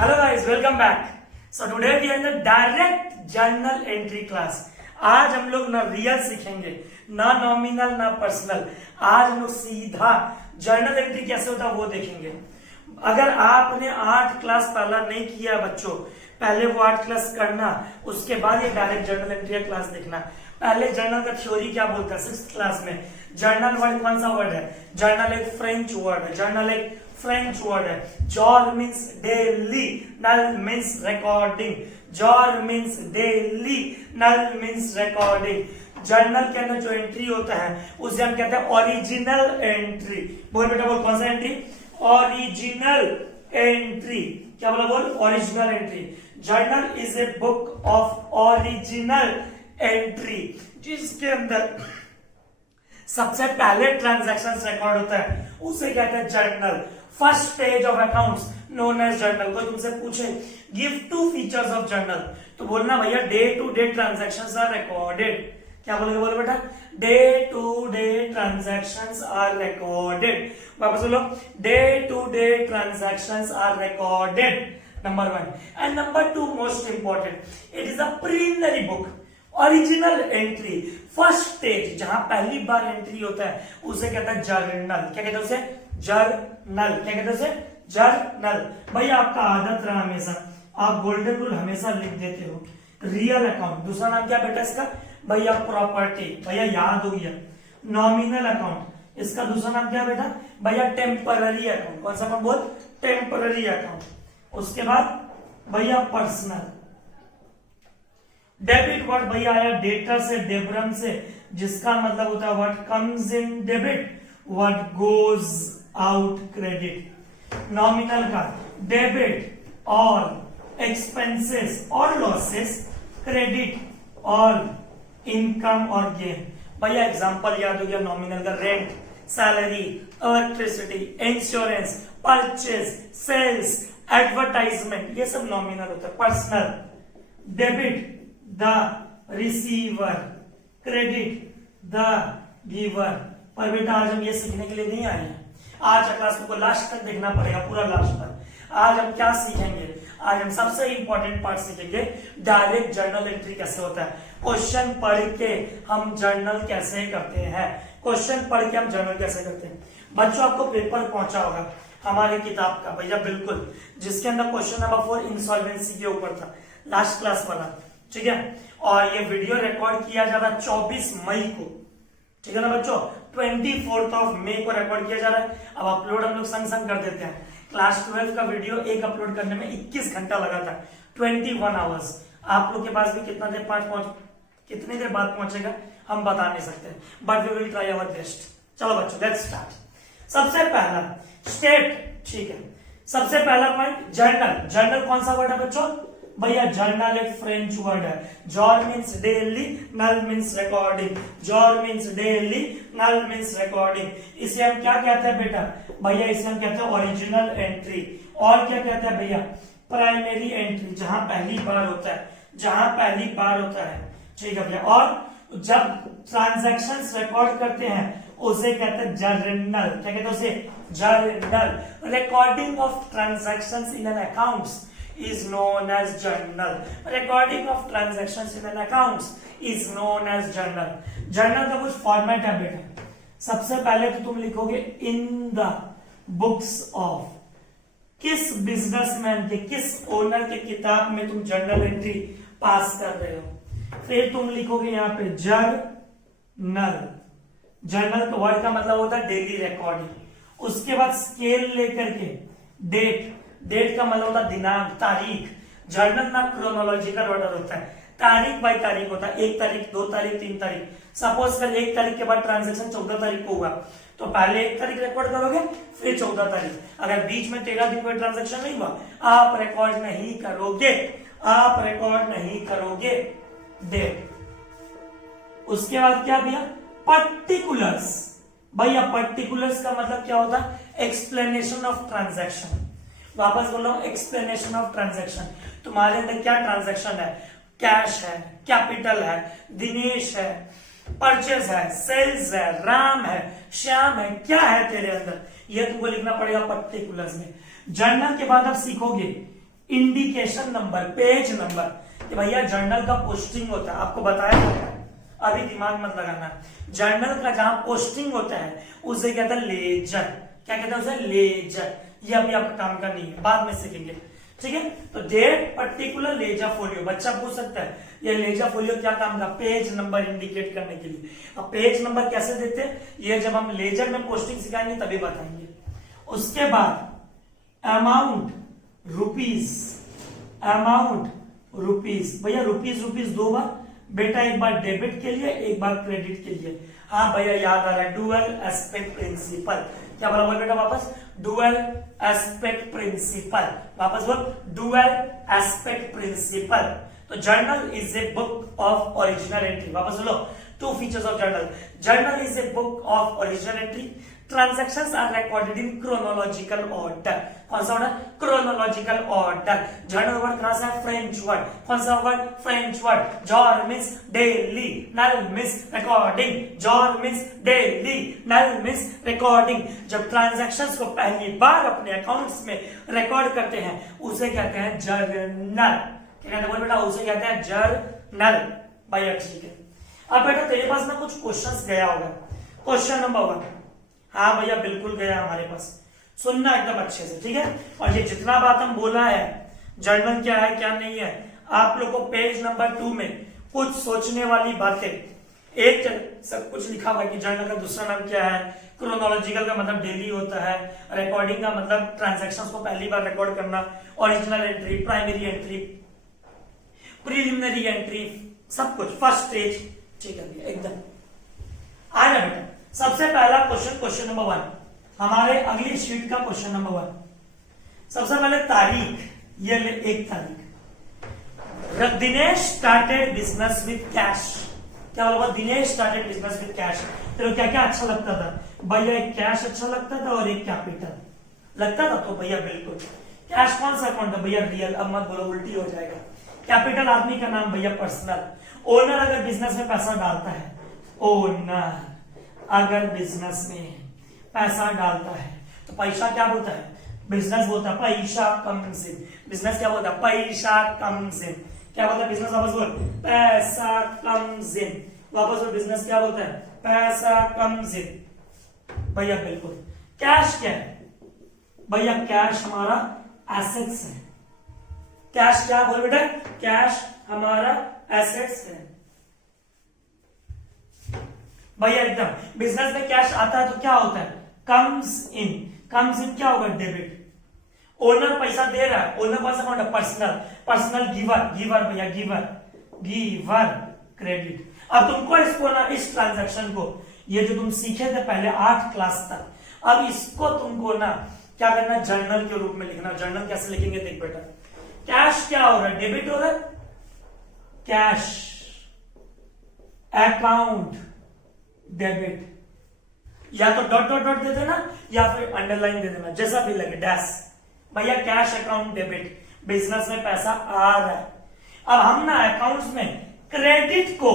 Hello guys, welcome back. So today we are in the direct journal entry class. आज हम लोग ना real सीखेंगे, ना नॉमिनल ना पर्सनल. आज हम लोग सीधा जर्नल एंट्री कैसे होता है वो देखेंगे. अगर आपने 8 क्लास पहला नहीं किया बच्चों, पहले वो 8 क्लास करना, उसके बाद ये डायरेक्ट जर्नल एंट्री का क्लास देखना. पहले जर्नल का थ्योरी क्या बोलता है 6th क्लास में. जर्नल वर्ड कौन सा वर्ड है? जर्नल एक फ्रेंच वर्ड है. जर्नल एक फ्रेंच वर्ड है. Jour means daily, nal means recording. Jour means daily, nal means recording. Journal के अंदर जो एंट्री होता है उसे हम कहते हैं ओरिजिनल एंट्री. बोल बेटा बोल, कौन सा एंट्री? Original entry. क्या बोला? बोल original entry. Journal is a book of original entry, जिसके अंदर सबसे पहले ट्रांजैक्शंस रिकॉर्ड होता है, उसे कहते हैं journal. First stage of accounts known as journal. कोई तुमसे पूछे गिव 2 फीचर्स ऑफ जर्नल, तो बोलना भैया day to day transactions are recorded. क्या बोलोगे? बोलो बेटा day to day transactions are recorded. वापस बोलो day to day transactions are recorded. Number 1. And number 2 most important, it is a preliminary book. Original entry first stage, जहां पहली बार entry होता है उसे कहता है जर्नल. क्या कहते हैं उसे? जर्नल. क्या कहते हैं उसे? जर्नल. भैया आपका आदत रहा हमेशा, आप गोल्डन रूल हमेशा लिख देते हो. रियल अकाउंट, दूसरा नाम क्या बेटा इसका? भैया प्रॉपर्टी. भैया याद हो गया. नॉमिनल अकाउंट, इसका दूसरा नाम क्या बेटा? भैया टेम्पररी अकाउंट. कौन सा अकाउंट? बोल टेम्पररी अकाउंट. उसके बाद भैया पर्सनल. डेबिट वर्ड भैया आया डेटर से, डेब्रम से, जिसका मतलब होता है what comes in debit, what goes out credit. Nominal का डेबिट ऑल एक्सपेंसेस और लॉसेस, क्रेडिट ऑल इनकम और गेन. भैया एग्जांपल याद हो गया नॉमिनल का. Rent, salary, electricity, insurance, purchase, sales, advertisement, ये सब नॉमिनल होता है. Personal debit the receiver, credit the giver. पर बेटा आज हम ये सीखने के लिए नहीं आए हैं. आज का क्लास को लास्ट तक देखना पड़ेगा, पूरा लास्ट तक. आज हम क्या सीखेंगे? आज हम सबसे इंपॉर्टेंट पार्ट सीखेंगे, डायरेक्ट जर्नल एंट्री कैसे होता है. क्वेश्चन पढ़ के हम जर्नल कैसे करते हैं. क्वेश्चन पढ़ के हम जर्नल कैसे करते हैं. बच्चों आपको पेपर पहुंचा होगा हमारे किताब का भैया, बिल्कुल, जिसके अंदर क्वेश्चन नंबर 4 इंसॉल्वेंसी के ऊपर था, लास्ट क्लास वाला. ठीक है. और ये वीडियो रिकॉर्ड किया जा रहा है 24 मई को. ठीक है ना बच्चों? 24 मई को रिकॉर्ड किया जा रहा है. अब अपलोड हम लोग संग संग कर देते हैं. क्लास 12 का वीडियो एक अपलोड करने में 21 घंटा लगा था, 21 आवर्स. आप लोग के पास भी कितना देर कितनी देर बाद पहुंचेगा हम बता नहीं सकते, but we will try our best. चलो बच्चों लेट्स स्टार्ट. सबसे पहला स्टेप, ठीक है, सबसे पहला पॉइंट जर्नल. जर्नल कौन सा वर्ड है बच्चों? भैया जर्नल एक फ्रेंच वर्ड है. Jour means daily, nal means recording. Jour means daily, nal means recording. इसे हम क्या कहते हैं बेटा? भैया इसे हम कहते हैं ओरिजिनल एंट्री. और क्या कहते हैं भैया? प्राइमरी एंट्री, जहां पहली बार होता है, जहां पहली बार होता है. ठीक है भैया. और जब ट्रांजैक्शंस रिकॉर्ड करते हैं उसे कहते हैं जर्नल. क्या कहते हैं उसे? Journal. Recording of transactions in an accounts is known as journal. Recording of transactions in an accounts is known as journal. Journal का कुछ फॉर्मेट है बेटा. सबसे पहले तो तुम लिखोगे इन द बुक्स ऑफ. किस बिजनेसमैन के, किस ओनर के किताब में तुम जर्नल एंट्री पास कर रहे हो. फिर तुम लिखोगे यहाँ पे जर्नल. जर्नल का वर्ड का मतलब होता है डेली रिकॉर्डिंग. उसके बाद स्केल लेकर के डेट. डेट का मतलब होता है दिनांक, तारीख. जर्नल ना क्रोनोलॉजिकल ऑर्डर होता है, तारीख बाई तारीख होता है. 1 तारीख, 2 तारीख, 3 तारीख. सपोज कर 1 तारीख के बाद ट्रांजेक्शन 14 तारीख को हुआ, तो पहले 1 तारीख रिकॉर्ड करोगे, फिर 14 तारीख. अगर बीच में 13 दिन कोई ट्रांजेक्शन नहीं हुआ, आप रिकॉर्ड नहीं करोगे. आप रिकॉर्ड नहीं करोगे डेट. उसके बाद क्या भैया? पर्टिकुलर्स. भैया पर्टिकुलर्स का मतलब क्या होता है? Explanation of transaction. वापस बोल रहा हूं, एक्सप्लेनेशन ऑफ ट्रांजैक्शन. तुम्हारे अंदर क्या ट्रांजैक्शन है? कैश है, कैपिटल है, दिनेश है, परचेज है, सेल्स है, राम है, श्याम है, क्या है तेरे अंदर, ये तुमको लिखना पड़ेगा पर्टिकुलर्स में. जर्नल के बाद आप सीखोगे इंडिकेशन नंबर, पेज नंबर, कि भैया जर्नल का पोस्टिंग होता है, आपको बताया था, अभी दिमाग मत लगाना। जर्नल का जहां पोस्टिंग होता है उसे कहते हैं लेजर। क्या कहते हैं उसे? लेजर। ये अभी आपका काम का नहीं है, बाद में सीखेंगे, ठीक है। तो डेट पर्टिकुलर लेजर फोलियो, बच्चा पूछ सकता है ये लेजर फोलियो क्या काम का? पेज नंबर इंडिकेट करने के लिए। अब पेज नंबर कैसे देते हैं ये जब हम लेजर में पोस्टिंग सिखाएंगे तभी बताएंगे। उसके बाद अमाउंट रुपीज, अमाउंट रुपीज, भैया रुपीज रुपीज दो बार बेटा, एक बार डेबिट के लिए एक बार क्रेडिट के लिए। हाँ भैया याद आ रहा है, डुअल एस्पेक्ट प्रिंसिपल। क्या बोला बेटा वापस? डुअल एस्पेक्ट प्रिंसिपल, वापस बोल, डुअल एस्पेक्ट प्रिंसिपल। तो journal is a book of original entry, वापस बोलो, two features of journal. Journal is a book of original entry, transactions are recorded in chronological order। कौन सा order? chronological order। Journal word कहां से है? French word. कौन सा वर्ड? French word. Jour means daily, nal means recording. Jour means daily, nal means recording. जब transactions को पहली बार अपने अकाउंट्स में रिकॉर्ड करते हैं उसे कहते हैं जर्नल। क्या कहते हैं बेटा? उसे कहते हैं जर्नल। भैया ठीक है। अब बेटा तेरे पास ना कुछ क्वेश्चंस गया होगा। क्वेश्चन नंबर 1, हाँ भैया बिल्कुल गया हमारे पास, सुनना एकदम अच्छे से, ठीक है। और ये जितना बात हम बोला है जर्नल क्या है क्या नहीं है, आप लोग को पेज नंबर 2 में कुछ सोचने वाली बातें, एक सब कुछ लिखा हुआ है कि जर्नल का दूसरा नाम क्या है, क्रोनोलॉजिकल का मतलब डेली होता है, रिकॉर्डिंग का मतलब ट्रांजैक्शंस को पहली बार रिकॉर्ड करना, original entry, primary entry, preliminary entry, सब कुछ फर्स्ट स्टेज, ठीक है एकदम। आ जा बेटा, सबसे पहला क्वेश्चन, क्वेश्चन नंबर 1 हमारे अगली शीट का क्वेश्चन नंबर 1। सबसे पहले तारीख, ये 1 तारीख। Dinesh started business with cash. क्या बोला? Dinesh started business with cash. तेरे क्या क्या अच्छा लगता था? भैया एक कैश अच्छा लगता था और एक कैपिटल लगता था। तो भैया बिल्कुल कैश कौन सा अकाउंट है? भैया रियल। अब मत बोलो उल्टी हो जाएगा। कैपिटल आदमी का नाम, भैया पर्सनल। ओनर अगर बिजनेस में पैसा डालता है, ओनर अगर बिजनेस में पैसा डालता है तो पैसा क्या बोलता है? बिजनेस बोलता है पैसा कम्स इन। बिजनेस क्या बोलता है? पैसा कम्स इन। क्या बोलता है बिजनेस? वापस बोल, पैसा कम्स इन। वापस बोल, बिजनेस क्या बोलता है? पैसा कम्स इन। भैया बिल्कुल। कैश क्या है? भैया कैश हमारा एसेट्स है। कैश क्या बोल बेटा? कैश हमारा एसेट्स है भैया एकदम। बिजनेस में कैश आता है तो क्या होता है? Comes in. कम्स इन क्या होगा? डेबिट। ओनर पैसा दे रहा है, ओनर कौन सा अकाउंट है? पर्सनल। पर्सनल गिवर, गिवर भैया गिवर, गिवर क्रेडिट। अब तुमको इसको ना, इस ट्रांजैक्शन को, ये जो तुम सीखे थे पहले 8 क्लास तक, अब इसको तुमको ना क्या करना? जर्नल के रूप में लिखना। जर्नल कैसे लिखेंगे देख बेटा। कैश क्या हो रहा है? डेबिट हो रहा है। कैश अकाउंट डेबिट, या तो डॉट डॉट डॉट दे देना या फिर अंडरलाइन दे देना, जैसा भी लगे, डैश। भैया कैश अकाउंट डेबिट, बिजनेस में पैसा आ रहा है। अब हम ना अकाउंट्स में क्रेडिट को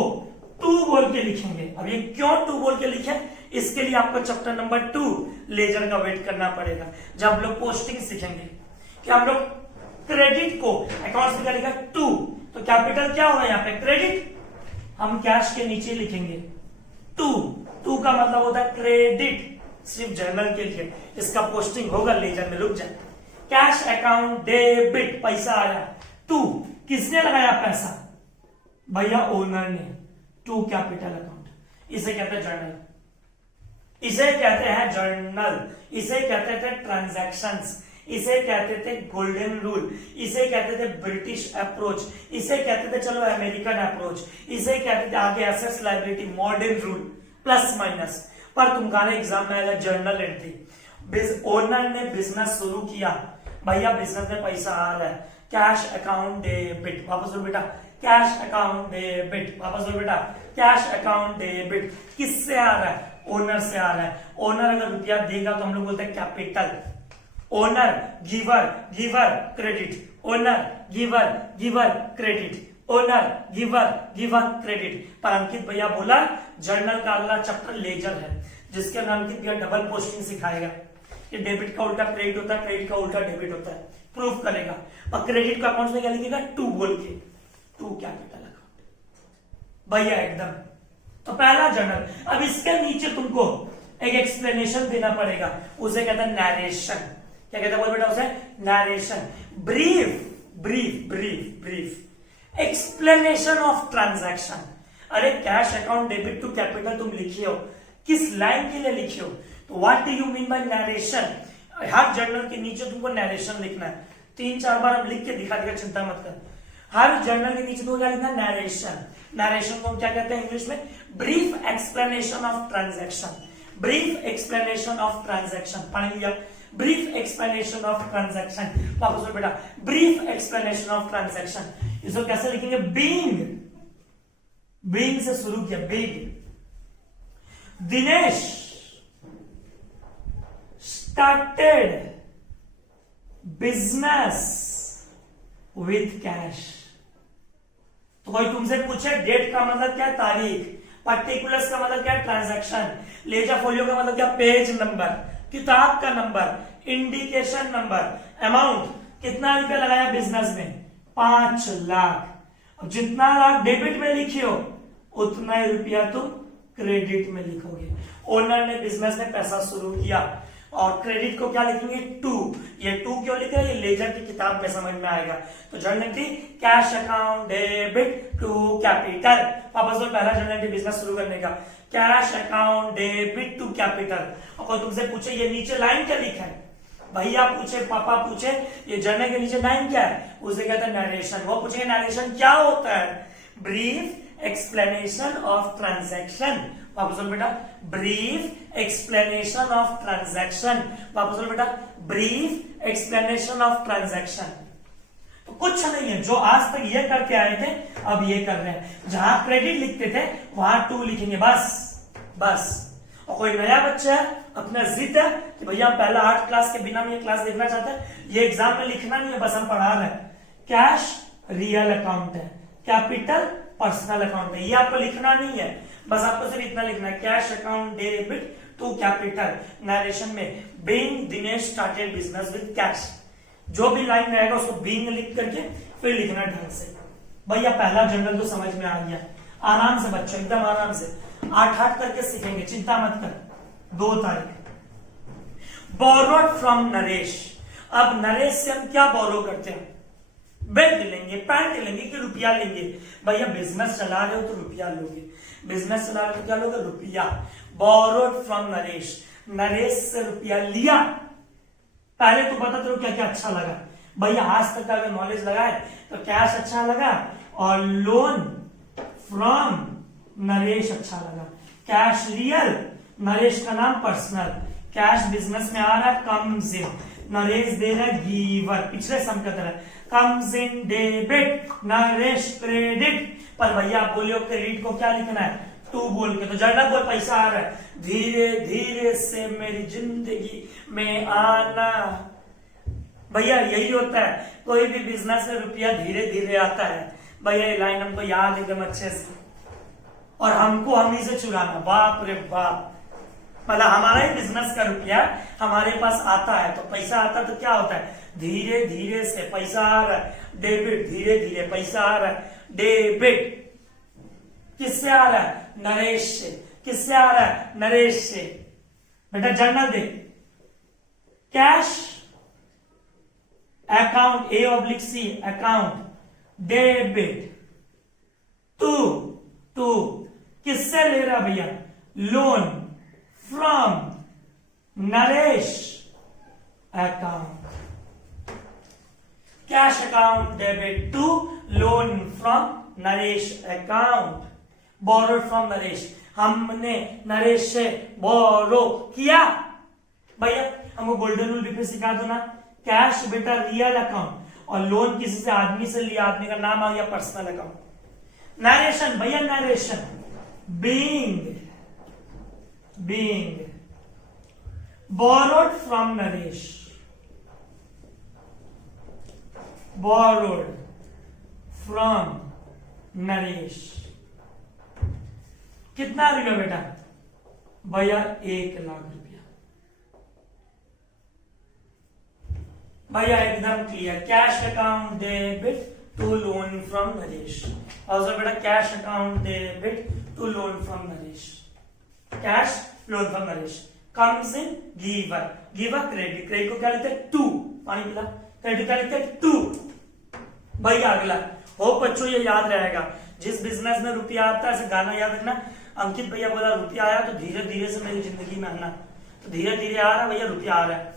टू बोल के लिखेंगे। अब ये क्यों टू बोल के लिखे? इसके लिए आपको चैप्टर नंबर 2 लेजर का वेट करना पड़ेगा, जब हम लोग पोस्टिंग सीखेंगे कि हम लोग क्रेडिट को अकाउंट्स में क्या लिखा? टू। तो कैपिटल क्या होगा यहाँ पे? क्रेडिट। हम कैश के नीचे लिखेंगे टू। टू का मतलब होता है क्रेडिट, सिर्फ जर्नल के लिए। इसका पोस्टिंग होगा लेजर में, रुक जाए। कैश अकाउंट डेबिट, पैसा आया। टू किसने लगाया पैसा? भैया ओनर ने। टू कैपिटल अकाउंट, इसे कहते हैं जर्नल। इसे कहते हैं जर्नल, इसे कहते थे ट्रांजैक्शंस, इसे कहते थे गोल्डन रूल, इसे कहते थे ब्रिटिश अप्रोच, इसे कहते थे चलो अमेरिकन अप्रोच, इसे कहते थे आगे assets liability modern rule, plus minus. पर तुम्हारे एग्जाम में आएगा जर्नल एंट्री। ओनर ने बिजनेस शुरू किया, भैया बिजनेस में पैसा आ रहा है, कैश अकाउंट डेबिट। वापस बोल बेटा, कैश अकाउंट डेबिट। वापस बोल बेटा, कैश अकाउंट डेबिट। किससे आ रहा है? ओनर से आ रहा है। ओनर अगर रुपया देगा तो हम लोग बोलते हैं capital. Owner giver, giver credit. Owner giver, giver credit. Owner giver, giver credit. पर अंकित भैया बोला जर्नल का अगला चैप्टर लेजर है, जिसके अंदर अंकित भैया डबल पोस्टिंग सिखाएगा कि डेबिट का उल्टा क्रेडिट होता है, क्रेडिट का उल्टा डेबिट होता है। प्रूफ करेगा। और क्रेडिट को अकाउंट में क्या लिखेगा, टू बोल के, टू कैपिटल अकाउंट। भैया एकदम। तो पहला जर्नल। अब इसके नीचे तुमको एक एक्सप्लेनेशन देना पड़ेगा, उसे कहते हैं नरेशन। क्या कहते हैं बोल बेटा उसे, narration. Brief brief brief brief explanation of transaction. अरे cash account debit to capital तुम लिखे हो, किस लाइन के लिए लिखे हो, तो what do you mean by narration. Her journal के नीचे तुमको नरेशन लिखना है, 3-4 बार हम लिख के दिखा देगा, चिंता मत कर। हर जर्नल के नीचे तुमको क्या लिखना है, नरेशन। नरेशन को हम क्या कहते हैं इंग्लिश में, brief explanation of transaction. Brief explanation of transaction पढ़ लिया, ब्रीफ एक्सप्लेनेशन ऑफ ट्रांजैक्शन। वापस बोल बेटा, ब्रीफ एक्सप्लेनेशन ऑफ ट्रांजैक्शन। इसको कैसे लिखेंगे, बीइंग, बीइंग से शुरू किया, being. Dinesh started business with cash. तो कोई तुमसे पूछे डेट का मतलब क्या है, तारीख, पर्टिकुलर्स का मतलब क्या है, ट्रांजैक्शन, लेजर फोलियो का मतलब क्या, पेज नंबर, किताब का नंबर, इंडिकेशन नंबर, अमाउंट, कितना रुपया लगाया बिजनेस में, 5 लाख। अब जितना लाख डेबिट में लिखे हो उतना ही रुपया तुम क्रेडिट में लिखोगे। ओनर ने बिजनेस में पैसा शुरू किया, और क्रेडिट को क्या लिखेंगे, टू। ये टू क्यों लिखा है, ये लेजर की किताब में समझ में आएगा। तो journal entry, cash account debit to capital. वापस वो पहला जर्नल एंट्री बिजनेस शुरू करने का, cash account debit to capital. और कोई तुमसे पूछे ये नीचे लाइन क्या लिखा है, भैया पूछे, पापा पूछे ये जर्नल के नीचे लाइन क्या है, उसे कहते हैं नरेशन। वो पूछेंगे नरेशन क्या होता है, ब्रीफ एक्सप्लेनेशन ऑफ ट्रांजैक्शन। वापस बोल बेटा, ब्रीफ एक्सप्लेनेशन ऑफ ट्रांजैक्शन। वापस बोल बेटा, ब्रीफ एक्सप्लेनेशन ऑफ ट्रांजैक्शन। तो कुछ नहीं है, जो आज तक ये करके आए थे अब ये कर रहे हैं। जहां क्रेडिट लिखते थे वहां टू लिखेंगे, बस बस। और कोई नया बच्चा है, अपना जिद है कि भैया हम पहला 8 क्लास के बिना में ये क्लास देखना चाहते हैं, ये एग्जाम में लिखना नहीं है, बस हम पढ़ा रहे हैं। कैश रियल अकाउंट है, कैपिटल पर्सनल अकाउंट है, ये आपको लिखना नहीं है, बस आपको सिर्फ इतना लिखना है, cash account debit to capital. Narration में being Dinesh started business with cash, जो भी लाइन रहेगा उसको बीइंग लिख करके फिर लिखना ढंग से। भैया पहला जनरल तो समझ में आ गया, आराम से बच्चों, एकदम आराम से 8-8 करके सीखेंगे, चिंता मत कर। 2 तारीख, बोरोड फ्रॉम नरेश। अब नरेश से हम क्या बोरो करते हैं, बेल्ट लेंगे, पैंट लेंगे कि रुपया लेंगे। भैया बिजनेस चला रहे हो तो रुपया लोगे, बिजनेस चला रहे हो तो क्या लोगे, रुपया। बोरोड फ्रॉम नरेश, नरेश से रुपया लिया। पहले तो बता दो क्या क्या अच्छा लगा। भैया आज तक का अगर नॉलेज लगा है तो कैश अच्छा लगा, और लोन फ्रॉम नरेश अच्छा लगा। कैश रियल, नरेश का नाम पर्सनल। कैश बिजनेस में आ रहा है, कम्स इन, नरेश दे रहा है गिवर, पिछले सम का तरह। Comes in debit, Naresh credit. पर भैया आप बोलियो क्रेडिट को क्या लिखना है, टू बोल के, तो जर्नल बोल पैसा आ रहा है, धीरे धीरे से मेरी जिंदगी में आना। भैया यही होता है, कोई भी बिजनेस में रुपया धीरे धीरे आता है। भैया ये लाइन हमको याद एकदम अच्छे से, और हमको हम ही से चुराना, बाप रे बाप। मतलब हमारा ही बिजनेस का रुपया हमारे पास आता है, तो पैसा आता है तो क्या होता है, धीरे धीरे से पैसा आ रहा है, डेबिट, धीरे धीरे पैसा आ रहा है, डेबिट। किससे आ रहा है, नरेश से। किससे आ रहा है, नरेश से। बेटा जर्नल दे, cash account, A/C account debit to किससे ले रहा भैया, loan from Naresh account. Cash account debit to loan from Naresh account. Borrowed from Naresh, हमने नरेश से बोरो किया। भैया हमको गोल्डन रूल भी फिर सिखा दो ना, कैश बेटा रियल अकाउंट, और लोन किसी से आदमी से लिया, आदमी का नाम आ गया पर्सनल अकाउंट। नरेशन भैया, narration being borrowed from Naresh, borrowed from Naresh. कितना रुपया बेटा, भैया 1 लाख रुपया। भैया एकदम clear, cash account debit to loan from Naresh. और बेटा cash account debit to loan from Naresh, cash loan from Naresh comes in giver, giver credit, credit को क्या लिखते हैं टू, पानी पिला, क्रेडिट क्या लिखते हैं टू। भैया अगला हो बच्चों ये याद रहेगा, जिस बिजनेस में रुपया आता है ऐसे गाना याद रखना, अंकित भैया बोला रुपया आया तो धीरे धीरे से मेरी जिंदगी में आना, तो धीरे धीरे आ रहा है भैया, रुपया आ रहा है,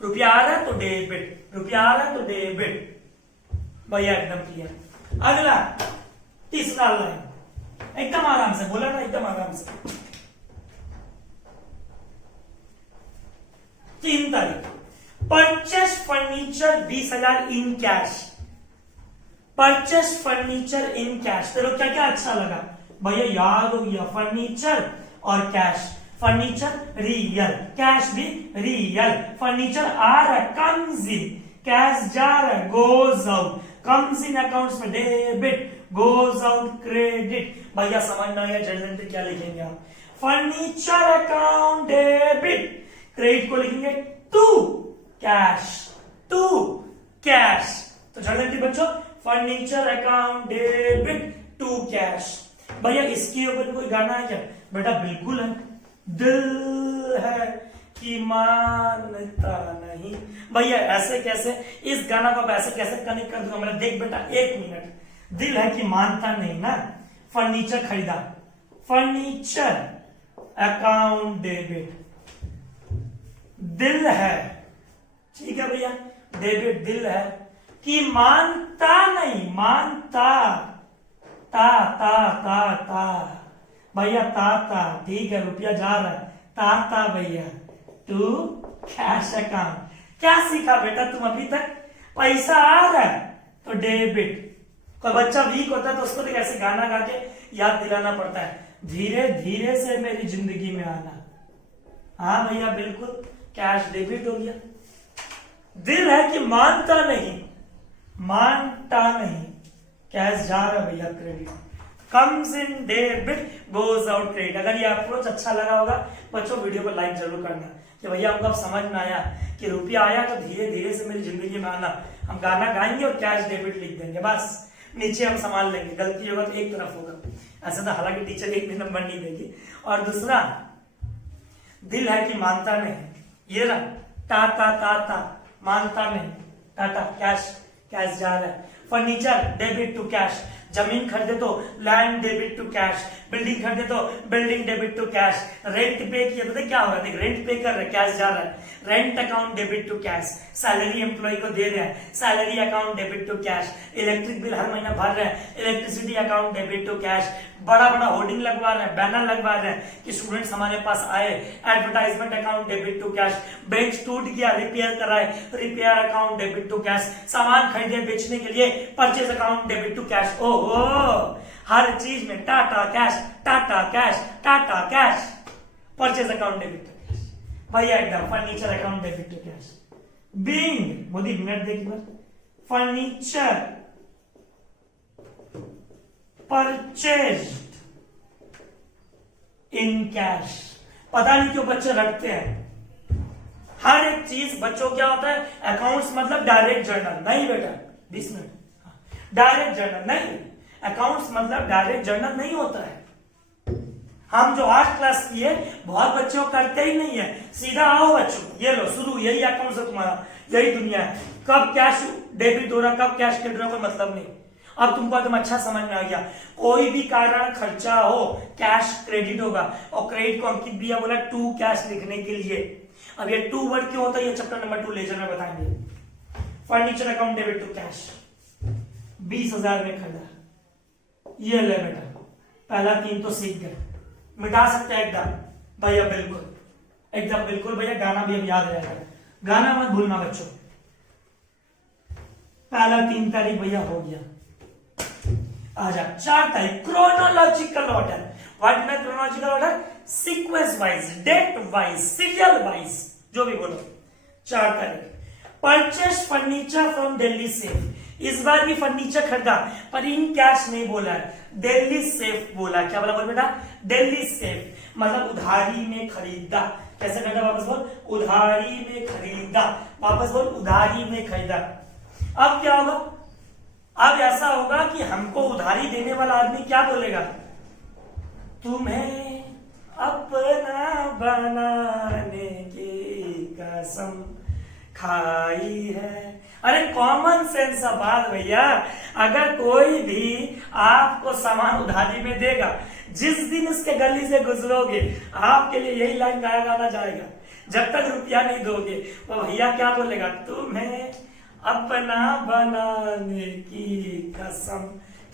रुपया आ रहा है तो डेबिट, रुपया आ रहा है तो डेबिट, भैया एकदम क्लियर। अगला तीसरा लाइन एकदम आराम से बोला ना, एकदम आराम से। 3 तारीख purchase furniture 20,000 in cash, purchase furniture in cash. तेरे को क्या क्या अच्छा लगा भैया, याद हो गया फर्नीचर और कैश, फर्नीचर रियल, कैश भी रियल, फर्नीचर आ रहा है कम्स इन, कैश जा रहा है goes out, comes in accounts में डेबिट, गोज आउट क्रेडिट। भैया समझ में आया जर्नल एंट्री क्या लिखेंगे आप, फर्नीचर अकाउंट डेबिट, क्रेडिट को लिखेंगे टू कैश, टू कैश। तो जर्नल एंट्री बच्चों furniture account debit to cash. भैया इसके ऊपर कोई गाना है क्या बेटा, बिल्कुल है, दिल है कि मानता नहीं। भैया ऐसे कैसे, इस गाना को ऐसे कैसे कनेक्ट कर दूंगा मैं, देख बेटा 1 मिनट, दिल है कि मानता नहीं ना, फर्नीचर खरीदा, फर्नीचर अकाउंट डेबिट, दिल है, ठीक है भैया, डेबिट दिल है कि मानता नहीं, मानता, ता ता ता ता भैया, ता ठीक है, रुपया जा रहा है, ता भैया टू कैश अकाउंट। क्या सीखा बेटा तुम अभी तक, पैसा आ रहा है तो डेबिट। कोई बच्चा वीक होता है तो उसको तो ऐसे गाना गा के याद दिलाना पड़ता है, धीरे धीरे से मेरी जिंदगी में आना। हाँ भैया बिल्कुल, कैश डेबिट हो गया, दिल है कि मानता नहीं, मानता नहीं, कैश जा रहा भैया credit, comes in debit goes out credit. अगर ये अप्रोच अच्छा लगा होगा बच्चों वीडियो को लाइक जरूर करना कि भैया हमको अब समझ में आया कि रुपया आया तो धीरे धीरे से मेरी जिंदगी में आना, हम गाना गाएंगे और कैश डेबिट लिख देंगे, बस नीचे हम संभाल लेंगे, गलती होगा तो एक तरफ होगा, ऐसा तो हालांकि टीचर एक भी नंबर नहीं देगी। और दूसरा दिल है कि मानता नहीं, ये रहा ता ता ता ता, मानता नहीं, टाटा कैश, कैश जा रहा है, फर्नीचर डेबिट टू कैश, जमीन खरीदे तो land debit to cash, building खरीदे तो building debit to cash, rent pay किया तो क्या हो रहा है, देख रेंट पे कर रहे कैश जा रहा है, rent account debit to cash, salary employ को दे रहे हैं, salary account debit to cash, electric bill हर महीना भर रहे हैं, electricity account debit to cash, बड़ा बड़ा होर्डिंग लगवा रहे हैं, बैनर लगवा रहे हैं कि स्टूडेंट्स हमारे पास आए, advertisement account debit to cash, bench टूट गया रिपेयर कराए, repair account debit to cash, सामान खरीदे बेचने के लिए purchase account debit to cash. ओहो, हर चीज में टाटा कैश, टाटा कैश, टाटा cash, purchase account debit to cash. भैया एकदम furniture account debit to cash, being मोदी मिनट देखिए, फर्नीचर परचेज्ड इन कैश। पता नहीं क्यों बच्चे रखते हैं हर एक चीज, बच्चों क्या होता है अकाउंट्स मतलब डायरेक्ट जर्नल, नहीं बेटा 20 मिनट, डायरेक्ट जर्नल नहीं, अकाउंट्स मतलब डायरेक्ट जर्नल नहीं होता है। हम जो आज क्लास किए बहुत बच्चों करते ही नहीं है, सीधा आओ बच्चों ये लो शुरू, यही अकाउंट है तुम्हारा, यही दुनिया है, कब कैश डेबिट हो रहा कब कैश क्रेडिट हो रहा कोई मतलब नहीं। अब तुमको एकदम अच्छा समझ में आ गया, कोई भी कारण खर्चा हो कैश क्रेडिट होगा, और क्रेडिट को अंकित भैया बोला टू कैश लिखने के लिए। अब ये टू वर्ड क्यों होता है ये चैप्टर नंबर 2 लेजर में बताएंगे। Furniture account debit to cash 20,000 में खरीदा, ये ले बेटा, पहला 3 तो सीख गए, मिटा सकते हैं एकदम भैया, बिल्कुल एकदम बिल्कुल भैया, गाना भी अब याद रहेगा, गाना मत भूलना बच्चों। पहला 3 तारीख भैया हो गया, आजा 4 तारीख क्रोनोलॉजिकल ऑर्डर, व्हाट में chronological order, sequence wise, date wise, serial wise, जो भी बोलो। 4 तारीख purchase furniture from Delhi safe, इस बार भी फर्नीचर खरीदा पर इन कैश नहीं बोला है, दिल्ली सेफ बोला। क्या बोला बोल बेटा, दिल्ली सेफ मतलब उधारी में खरीदा, कैसे खरीदा, वापस बोल, उधारी में खरीदा, वापस बोल, उधारी में खरीदा। अब क्या होगा, अब ऐसा होगा कि हमको उधारी देने वाला आदमी क्या बोलेगा, तुम्हें अपना बनाने की कसम खाई है। अरे कॉमन सेंस का बात भैया, अगर कोई भी आपको सामान उधारी में देगा, जिस दिन उसके गली से गुजरोगे आपके लिए यही लाइन गाया गाना जाएगा, जब तक रुपया नहीं दोगे वो भैया क्या बोलेगा, तुम्हें अपना बनाने की कसम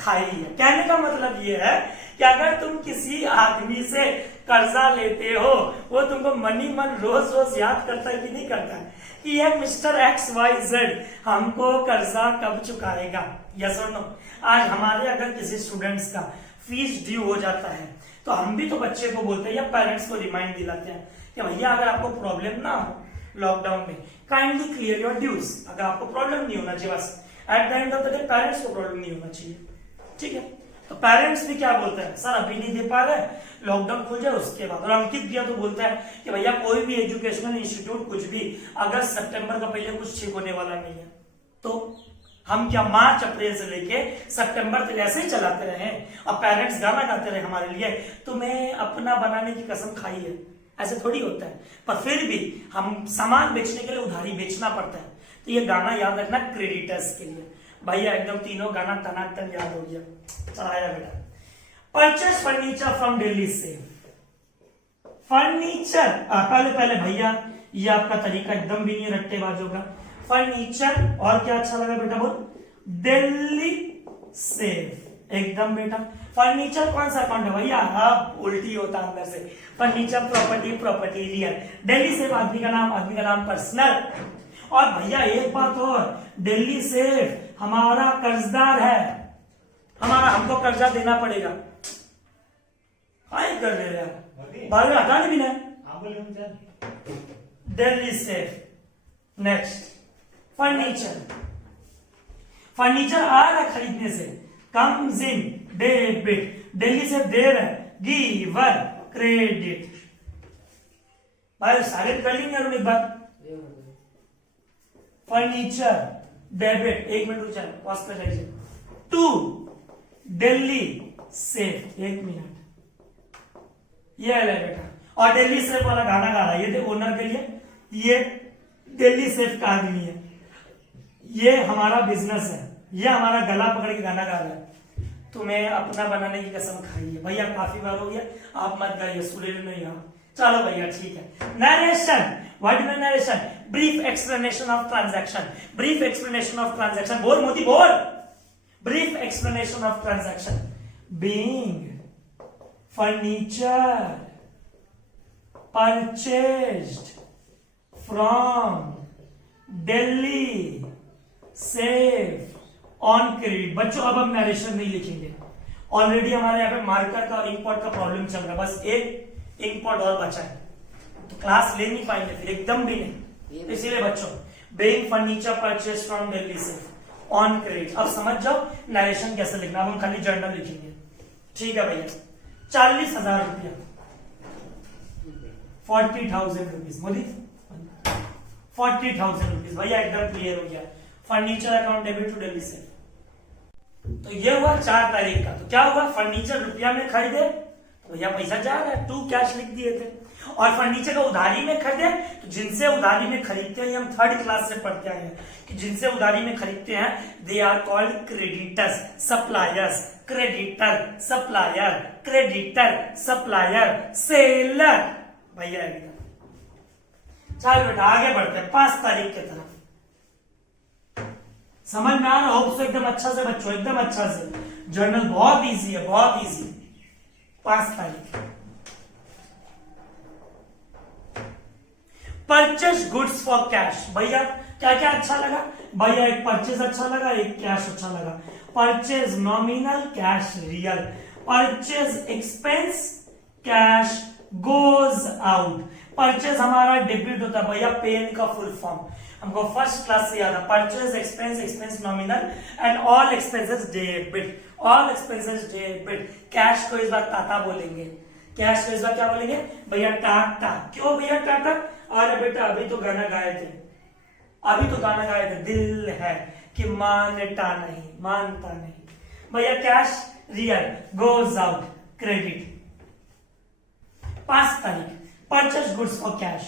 खाई है। कहने का मतलब ये है कि अगर तुम किसी आदमी से कर्जा लेते हो, वो तुमको मनी मन रोज रोज याद करता है कि नहीं करता है, कि ये मिस्टर XYZ हमको कर्जा कब चुकाएगा, यस और नो। आज हमारे अगर किसी स्टूडेंट्स का फीस ड्यू हो जाता है तो हम भी तो बच्चे को बोलते हैं या पेरेंट्स को रिमाइंड दिलाते हैं कि भैया अगर आपको प्रॉब्लम ना हो लॉकडाउन में, काइंडली क्लियर योर ड्यूज। अगर आपको प्रॉब्लम नहीं होना चाहिए, बस at the end of the day parents को प्रॉब्लम नहीं होना चाहिए, ठीक है। तो पेरेंट्स भी क्या बोलते हैं, सर अभी नहीं दे पा रहे, लॉकडाउन खुल जाए उसके बाद। और अंकित भैया तो बोलता है कि भैया कोई भी एजुकेशनल इंस्टीट्यूट कुछ भी अगस्त सितंबर का पहले कुछ ठीक होने वाला नहीं है, तो हम क्या मार्च अप्रैल से लेके सितंबर तक ऐसे ही चलाते रहे और पेरेंट्स गाना गाते रहे हमारे लिए, तुम्हें अपना बनाने की कसम खाई है। ऐसे थोड़ी होता है, पर फिर भी हम सामान बेचने के लिए उधारी बेचना पड़ता है। तो ये गाना याद रखना क्रेडिटर्स के लिए। भैया एकदम तीनों गाना टनाटन याद हो गया, चलाया बेटा। परचेस फर्नीचर फ्रॉम दिल्ली से, फर्नीचर पहले भैया ये आपका तरीका एकदम भी नहीं रट्टेबाज होगा। फर्नीचर और क्या अच्छा लगा बेटा, बोल, दिल्ली से, एकदम बेटा। फर्नीचर कौन सा अकाउंट है भैया, अब उल्टी होता अंदर से, फर्नीचर प्रॉपर्टी रियल, दिल्ली से आदमी का नाम पर्सनल। और भैया एक बात और, दिल्ली से हमारा कर्जदार है, हमको कर्जा देना पड़ेगा। कर ले रहे बार में हटाने भी ना। दिल्ली से नेक्स्ट फर्नीचर आ रहा है खरीदने से, कम्स इन डेबिट, दिल्ली से दे रहा है, गिवर क्रेडिट। भाई सारे कर लेंगे एक बार। फर्नीचर डेबिट, एक मिनट रुक जाए, पॉज पे जाइए। टू दिल्ली से, एक मिनट, ये है बेटा। और दिल्ली सेफ वाला गाना गा रहा है, ये ओनर के लिए, ये दिल्ली सेफ का आदमी है, ये हमारा बिजनेस है, ये हमारा गला पकड़ के गाना गा रहा है, तुम्हें अपना बनाने की कसम खाई है। भैया काफी बार हो गया, आप मत गाइए, सुरेल नहीं यहाँ। चलो भैया ठीक है। Narration, what is narration, brief explanation of transaction, brief explanation of transaction, बोल मोदी बोल, brief explanation of transaction. Being furniture purchased from Delhi safe on credit। बच्चों अब हम नरेशन नहीं लिखेंगे, ऑलरेडी हमारे यहाँ पे मार्कर का इंपोर्ट का प्रॉब्लम चल रहा है, बस एक इंपोर्ट और बचा है, तो क्लास ले नहीं पाएंगे फिर, एकदम भी नहीं। इसीलिए बच्चों being furniture purchase from Delhi safe on credit. अब समझ जाओ नरेशन कैसे लिखना, अब हम खाली जर्नल लिखेंगे, ठीक है भैया। 40,000 रुपया, 40,000 रुपीज, मोदी 40,000 रुपीज, भैया एकदम क्लियर हो गया। Furniture account debit to Delhi से। तो ये हुआ 4 तारीख का। तो क्या हुआ, फर्नीचर रुपया में खरीदे तो भैया पैसा जा रहा है, 2 कैश लिख दिए थे। और फर्नीचर का उधारी में खरीदे तो जिनसे उधारी में खरीदते हैं, हम 3rd क्लास से पढ़ते आए हैं कि जिनसे उधारी में खरीदते हैं they are called creditors, suppliers, creditor, supplier, creditor, supplier, seller. भैया एकदम। चल बेटा आगे बढ़ते हैं 5 तारीख की तरफ। समझ में आ रहा हो एकदम अच्छा से बच्चों, एकदम अच्छा से। जर्नल बहुत इजी है, बहुत इजी। 5 तारीख, परचेज गुड्स फॉर कैश। भैया क्या क्या अच्छा लगा, भैया एक परचेज अच्छा लगा, एक कैश अच्छा लगा। Purchase nominal, cash real. Purchase expense, cash goes out. Purchase हमारा डेबिट होता है भैया, पेन का फुल फॉर्म हमको फर्स्ट क्लास से याद है। Purchase expense, expense nominal and all expenses debit, all expenses debit. Cash को इस बार टाटा बोलेंगे, कैश को इस बार क्या बोलेंगे भैया टाटा। क्यों भैया टाटा? अरे बेटा अभी तो गाना गाए थे, अभी तो गाना गाए थे, दिल है कि मानता नहीं भैया। Cash real goes out credit. 5 तारीख परचेज गुड्स फॉर कैश।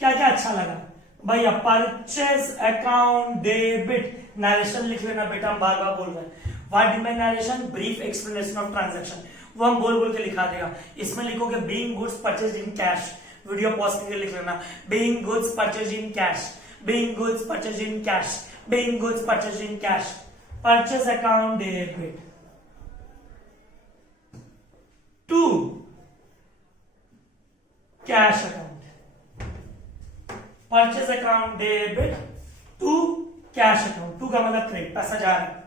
क्या क्या अच्छा लगा भैया? Purchase account debit. नरेशन लिख लेना बेटा, हम बार बार बोल रहे हैं। What demand narration? Brief explanation of transaction. वो हम बोल बोल के लिखा देगा। इसमें लिखोगे being goods purchase in cash, video pause करके लिख लेना being goods purchase in cash, being goods purchase in cash, being goods purchase in cash. Purchase account debit. 2 cash account. Purchase account debit to cash account. 2 का मतलब credit, पैसा जा रहा है।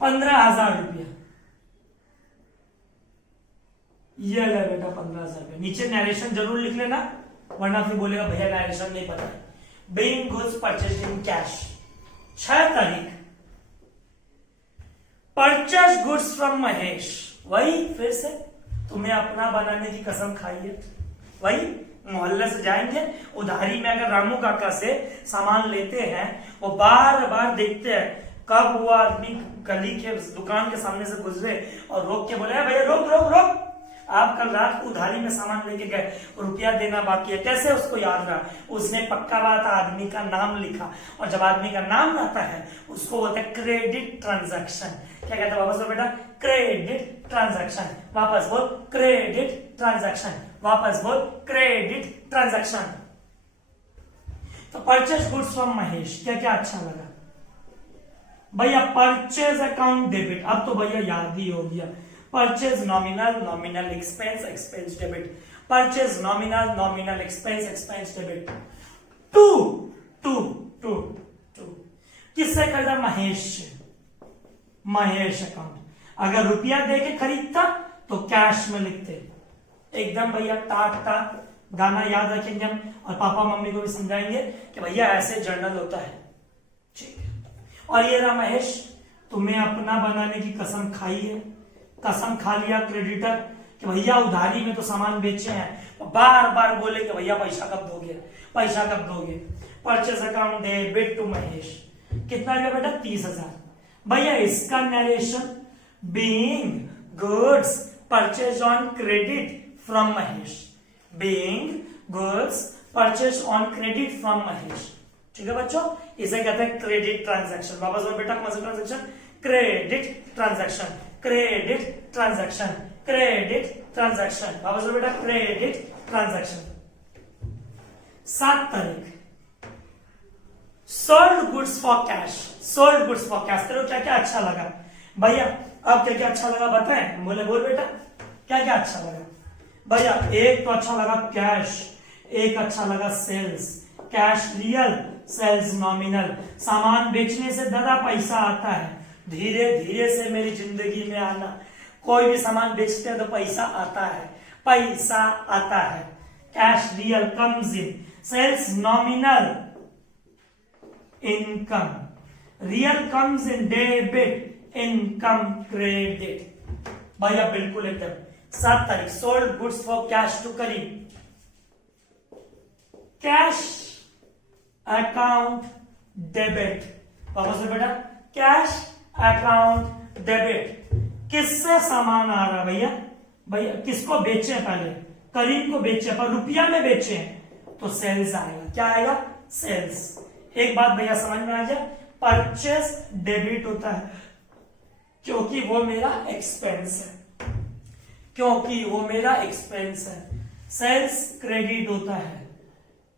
15,000 रुपया ये ले बेटा, 15,000 रुपया। नीचे नरेशन जरूर लिख लेना, वरना फिर बोलेगा भैया नरेशन नहीं पता है। Being goods purchase in cash. 6 तारीख परचेज गुड्स फ्रॉम महेश। वही फिर से तुम्हें अपना बनाने की कसम खाई है। वही मोहल्ले से जाएंगे, उधारी में अगर रामू काका से सामान लेते हैं, वो बार बार देखते हैं कब वो आदमी गली के दुकान के सामने से गुजरे और रोक के बोले भैया रोक रोक रोक, आप कल रात को उधारी में सामान लेके गए, रुपया देना बाकी है। कैसे उसको याद रहा? उसने पक्का बात आदमी का नाम लिखा, और जब आदमी का नाम आता है उसको बोलते हैं क्रेडिट ट्रांजैक्शन। क्या कहता है? वापस बोल बेटा, क्रेडिट ट्रांजैक्शन। वापस बोल, क्रेडिट ट्रांजैक्शन। वापस बोल, क्रेडिट ट्रांजैक्शन। तो परचेज गुड्स फ्रॉम महेश। क्या क्या अच्छा लगा भैया? Purchase account debit. अब तो भैया याद ही हो गया। Purchase nominal, nominal expense, expense debit. Purchase nominal, nominal expense, expense debit. To to to to किससे खरीदा? महेश से। महेश अकाउंट। अगर रुपया दे के खरीदता तो कैश में लिखते। एकदम भैया टाटा। गाना याद रखेंगे हम, और पापा मम्मी को भी समझाएंगे कि भैया ऐसे जर्नल होता है। ठीक है। और ये रहा महेश, तुम्हें अपना बनाने की कसम खाई है। कसम खा लिया क्रेडिटर कि भैया उधारी में तो सामान बेचे हैं, तो बार बार बोले कि भैया पैसा कब दोगे, पैसा कब दोगे। Purchase account debit to Mahesh. कितना गया बेटा? 30,000। भैया इसका narration being goods purchase on credit from Mahesh. Being goods purchase on credit from Mahesh. ठीक है बच्चों, इसे कहते हैं क्रेडिट ट्रांजैक्शन। वापस बोल बेटा, कौन सा transaction? Credit transaction, credit transaction, credit transaction. वापस बोल बेटा, क्रेडिट ट्रांजैक्शन। 7 तारीख sold goods for cash. Sold goods for cash. तेरे को क्या क्या अच्छा लगा भैया? अब क्या क्या अच्छा लगा बताएं? बोले बोल बेटा, क्या क्या अच्छा लगा भैया? एक तो अच्छा लगा कैश, एक अच्छा लगा sales. Cash real, sales nominal. सामान बेचने से दादा पैसा आता है, धीरे धीरे से मेरी जिंदगी में आना। कोई भी सामान बेचते हैं तो पैसा आता है, पैसा आता है। Cash real comes in, sales nominal income, real comes in debit, income credit. भैया बिल्कुल एकदम। 7 तारीख sold goods for cash to Karim. Cash account debit. वापस से बेटा, कैश अकाउंट डेबिट। किससे सामान आ रहा है भैया? भैया किसको बेचे? पहले करीम को बेचे, पर रुपया में बेचे तो सेल्स आएगा। क्या आएगा? सेल्स। एक बात भैया समझ में आ जाए, परचेस डेबिट होता है क्योंकि वो मेरा एक्सपेंस है, क्योंकि वो मेरा एक्सपेंस है। सेल्स क्रेडिट होता है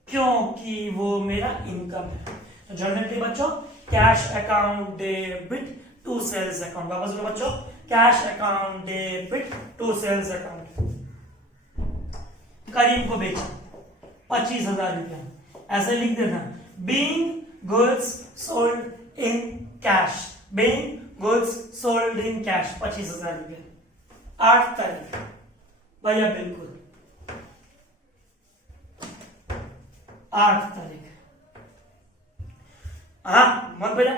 क्योंकि वो मेरा इनकम है। तो जनरली बच्चों, cash account debit to sales account. वापस बोलो बच्चों, cash account debit to sales account. Karim को बेचा 25,000 रुपया, ऐसे लिख देना। Being goods sold in cash, being goods sold in cash 25,000 रुपया। 8 तारीख भैया बिल्कुल 8 तारीख। हाँ मत भैया,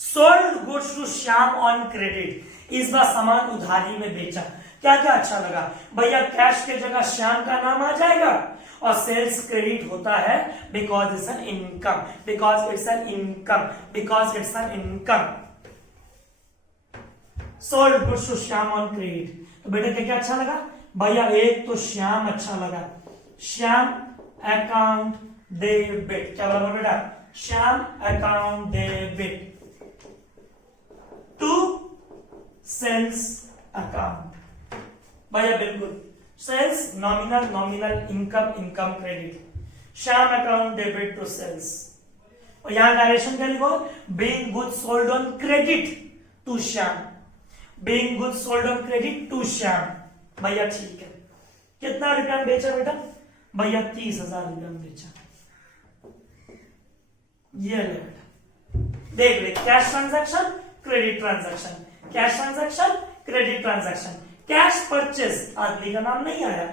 sold goods to Shyam on credit. इस बार सामान उधारी में बेचा। क्या क्या अच्छा लगा भैया? कैश के जगह श्याम का नाम आ जाएगा और सेल्स क्रेडिट होता है because it's an income, because it's an income, because it's an income. Sold goods to Shyam on credit. तो बेटा क्या क्या अच्छा लगा भैया? एक तो श्याम अच्छा लगा, श्याम अकाउंट डेबिट। क्या बोला बेटा? Shyam account debit to sales account. भैया बिल्कुल, sales nominal, nominal income, income credit, Shyam account debit to sales. और यहां डायरेक्शन क्या लिखो? Being goods sold on credit to Shyam, being goods sold on credit to Shyam. भैया ठीक है। कितना रुपया में बेचा बेटा? भैया 30,000 रुपया में बेचा। ये ले बेटा, देख ले, cash transaction, credit transaction, cash transaction, credit transaction. Cash purchase आदमी का नाम नहीं आया,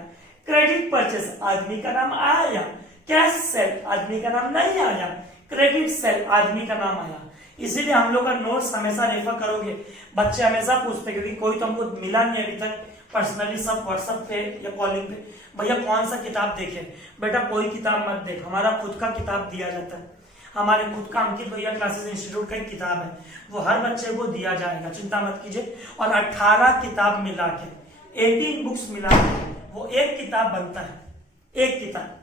क्रेडिट परचेस आदमी का नाम आया, कैश सेल आदमी का नाम नहीं आया, क्रेडिट सेल आदमी का नाम आया। इसीलिए हम लोग का नोट्स हमेशा रेफर करोगे। बच्चे हमेशा पूछते क्योंकि कोई तो हमको मिला नहीं अभी तक पर्सनली, सब व्हाट्सएप पे या कॉलिंग पे, भैया कौन सा किताब देखे? बेटा कोई किताब मत देख, हमारा खुद का किताब दिया जाता है। हमारे खुद का अंकित भैया क्लासेस इंस्टीट्यूट का एक किताब है, वो हर बच्चे को दिया जाएगा, चिंता मत कीजिए। और 18 किताब मिला के, 18 बुक्स मिला के वो एक किताब बनता है, एक किताब।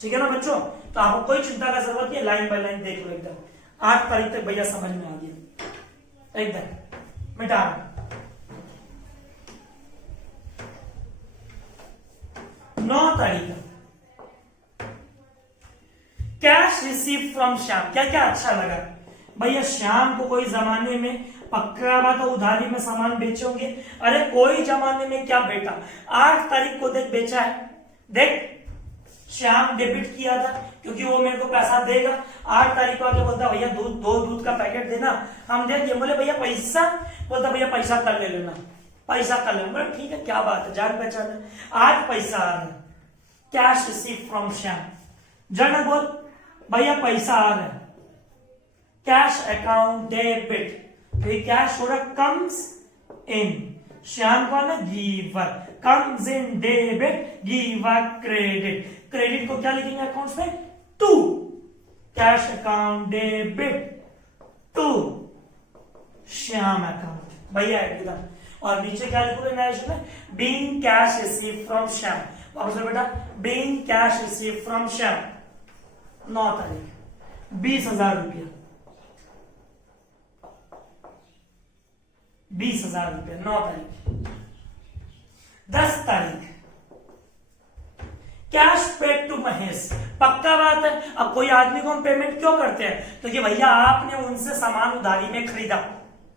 ठीक है ना बच्चों? तो आपको कोई चिंता का जरूरत नहीं, लाइन बाय लाइन देख लो एकदम। 8 तारीख तक भैया समझ में आ गया एकदम। मिटा 9 तारीख कैश रिसीव फ्रॉम श्याम। क्या क्या अच्छा लगा भैया? श्याम को कोई जमाने में पक्का बात तो उधारी में सामान बेचे होंगे। अरे कोई जमाने में क्या बेटा, 8 तारीख को देख बेचा है। देख श्याम डेबिट किया था क्योंकि वो मेरे को पैसा देगा। 8 तारीख को आके बोलता भैया दो दूध का पैकेट देना, हम दे दिए। बोले भैया पैसा, बोलता भैया पैसा कल ले लेना, पैसा कल ले लेना। ठीक है, क्या बात है, जान पहचान है। आज पैसा आ रहा है, कैश रिसीव फ्रॉम श्याम। जन बोल भैया पैसा आ रहा है, कैश अकाउंट डेबिट। कैश हो रहा कम्स इन, श्याम को ना giver, comes in debit, giver credit. Credit को क्या लिखेंगे अकाउंट्स में? To, cash account debit to Shyam account. भैया एकदम। और नीचे क्या लिखोगे नरेशन में? Being cash receive from Shyam. वापस बेटा, being cash receive from Shyam. 9 तारीख 20,000 रुपया, 20,000 रुपया 9 तारीख। 10 तारीख कैश पेड टू महेश। पक्का बात है। अब कोई आदमी को हम पेमेंट क्यों करते हैं? तो कि भैया आपने उनसे सामान उधारी में खरीदा,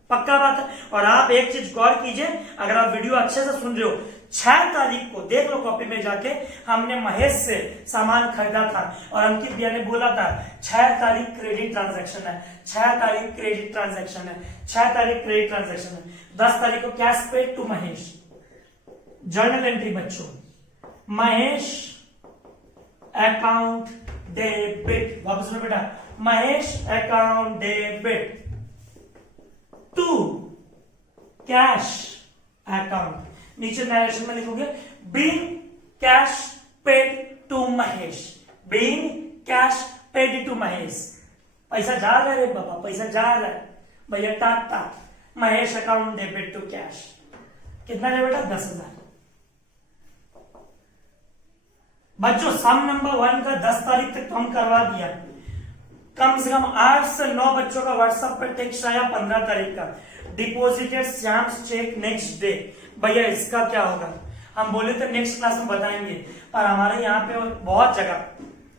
पक्का बात है। और आप एक चीज गौर कीजिए, अगर आप वीडियो अच्छे से सुन रहे हो, 6 तारीख को देख लो कॉपी में जाके, हमने महेश से सामान खरीदा था और अंकित भैया ने बोला था 6 तारीख क्रेडिट ट्रांजैक्शन है, 6 तारीख क्रेडिट ट्रांजैक्शन है, 6 तारीख क्रेडिट ट्रांजैक्शन है। 10 तारीख को cash paid to Mahesh. Journal entry बच्चों, महेश अकाउंट डेबिट। वापस में बेटा, Mahesh account debit to cash account. नीचे नरेशन में लिखोगे being cash paid to Mahesh, being cash paid to Mahesh. पैसा जा रहा है रे बाबा, पैसा जा रहा है भैया, टाटा Mahesh account debit to cash. कितना है बेटा? 10,000। बच्चों सम नंबर 1 का 10 तारीख तक तो हम करवा दिया। कम से कम 8 से 9 बच्चों का व्हाट्सएप पर टेक्स्ट आया 15 तारीख का, deposited Shyam's cheque next day. भैया इसका क्या होगा? हम बोले थे नेक्स्ट क्लास में बताएंगे, पर हमारे यहाँ पे बहुत जगह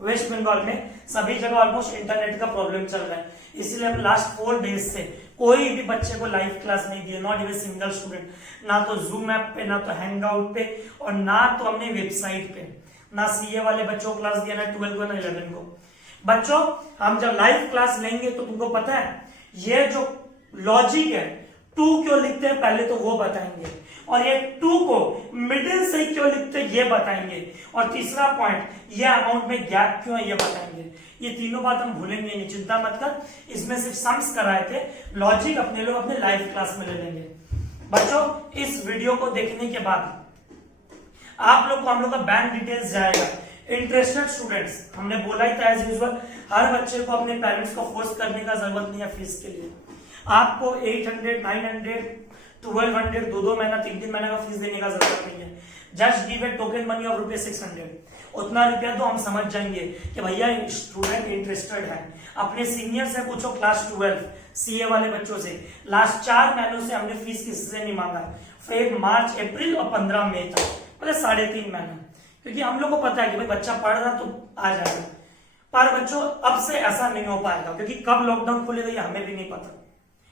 वेस्ट बंगाल में सभी जगह ऑलमोस्ट इंटरनेट का प्रॉब्लम चल रहा है, इसलिए हम लास्ट 4 डेज से कोई भी बच्चे को लाइव क्लास नहीं दिए, नॉट इवन सिंगल स्टूडेंट। ना तो जूम ऐप पे, ना तो हैंग आउट पे, और ना तो हमने वेबसाइट पे, ना सीए वाले बच्चों को क्लास दिया, ना 12 को, ना 11 को। बच्चों हम जब लाइव क्लास लेंगे तो तुमको पता है ये जो लॉजिक है, 2 क्यों लिखते हैं पहले तो वो बताएंगे, और ये 2 को मिडिल से क्यों लिखते हैं ये बताएंगे, और तीसरा पॉइंट ये अमाउंट में गैप क्यों है ये बताएंगे। ये तीनों बात हम भूलेंगे नहीं, चिंता मत कर। इसमें सिर्फ सम्स कराए थे, लॉजिक अपने लोग अपने लाइव क्लास में ले लेंगे। बच्चों इस वीडियो को देखने के बाद आप लोग को हम लोग का बैंक डिटेल्स जाएगा। इंटरेस्टेड स्टूडेंट्स, हमने बोला ही था एज यूजुअल, हर बच्चे को अपने पेरेंट्स को फोर्स करने का जरूरत नहीं है फीस के लिए। आपको 800, 900, 1200 दो महीना 3 महीना का फीस देने का जरूरत नहीं है। Just give A token money of ₹600, उतना रुपया तो हम समझ जाएंगे कि भैया स्टूडेंट इंटरेस्टेड है। अपने सीनियर से पूछो क्लास 12 सीए वाले बच्चों से, लास्ट 4 महीनों से हमने फीस किसी से नहीं मांगा। फेब, मार्च, अप्रैल और 15 मई तक, मतलब 3.5 महीना, क्योंकि हम लोग को पता है कि भाई बच्चा पढ़ रहा तो आ जाएगा। पर बच्चों अब से ऐसा नहीं हो पाएगा, क्योंकि कब लॉकडाउन खुलेगा ये हमें भी नहीं पता,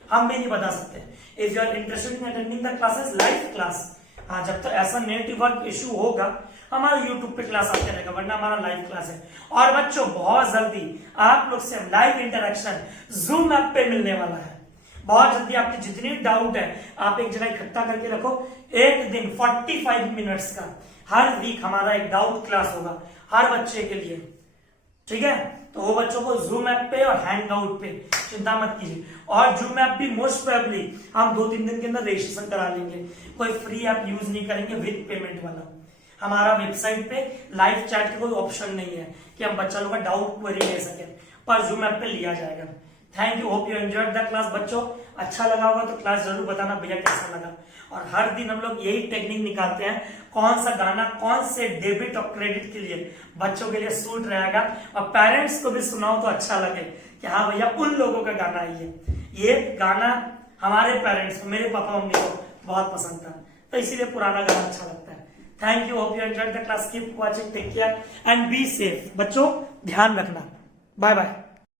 हम भी नहीं बता सकते। If you are interested in attending the classes, live class, हाँ जब तक ऐसा नेटवर्क इशू होगा हमारा यूट्यूब पे क्लास आते रहेगा, वरना हमारा लाइव क्लास है। और बच्चों बहुत जल्दी आप लोग से लाइव इंटरेक्शन जूम ऐप पे मिलने वाला है। बहुत जल्दी आपकी जितनी डाउट है आप एक जगह इकट्ठा करके रखो। एक दिन 45 मिनट्स का हर वीक हमारा एक डाउट क्लास होगा हर बच्चे के लिए, ठीक है। तो वो बच्चों को जूम ऐप पे और हैंग आउट पे, चिंता मत कीजिए। और जूम ऐप भी मोस्ट प्रोबेबली हम 2-3 दिन के अंदर रजिस्ट्रेशन करा लेंगे। कोई फ्री ऐप यूज नहीं करेंगे, विद पेमेंट वाला। हमारा वेबसाइट पे लाइव चैट का कोई ऑप्शन नहीं है कि हम बच्चा लोग का डाउट क्वेरी ले सके, पर जूम ऐप पे लिया जाएगा। Thank you, hope you enjoyed the class. बच्चों अच्छा लगा होगा तो क्लास जरूर बताना भैया कैसा लगा। और हर दिन हम लोग यही टेक्निक निकालते हैं, कौन सा गाना कौन से डेबिट और क्रेडिट के लिए बच्चों के लिए सूट रहेगा, और पेरेंट्स को भी सुनाओ तो अच्छा लगे कि हाँ भैया उन लोगों का गाना है ये गाना हमारे पेरेंट्स को, मेरे पापा मम्मी को बहुत पसंद था, तो इसीलिए पुराना गाना अच्छा लगता है। Thank you, hope you enjoyed the class. Keep watching, take care and be safe. बच्चों ध्यान रखना, बाय बाय।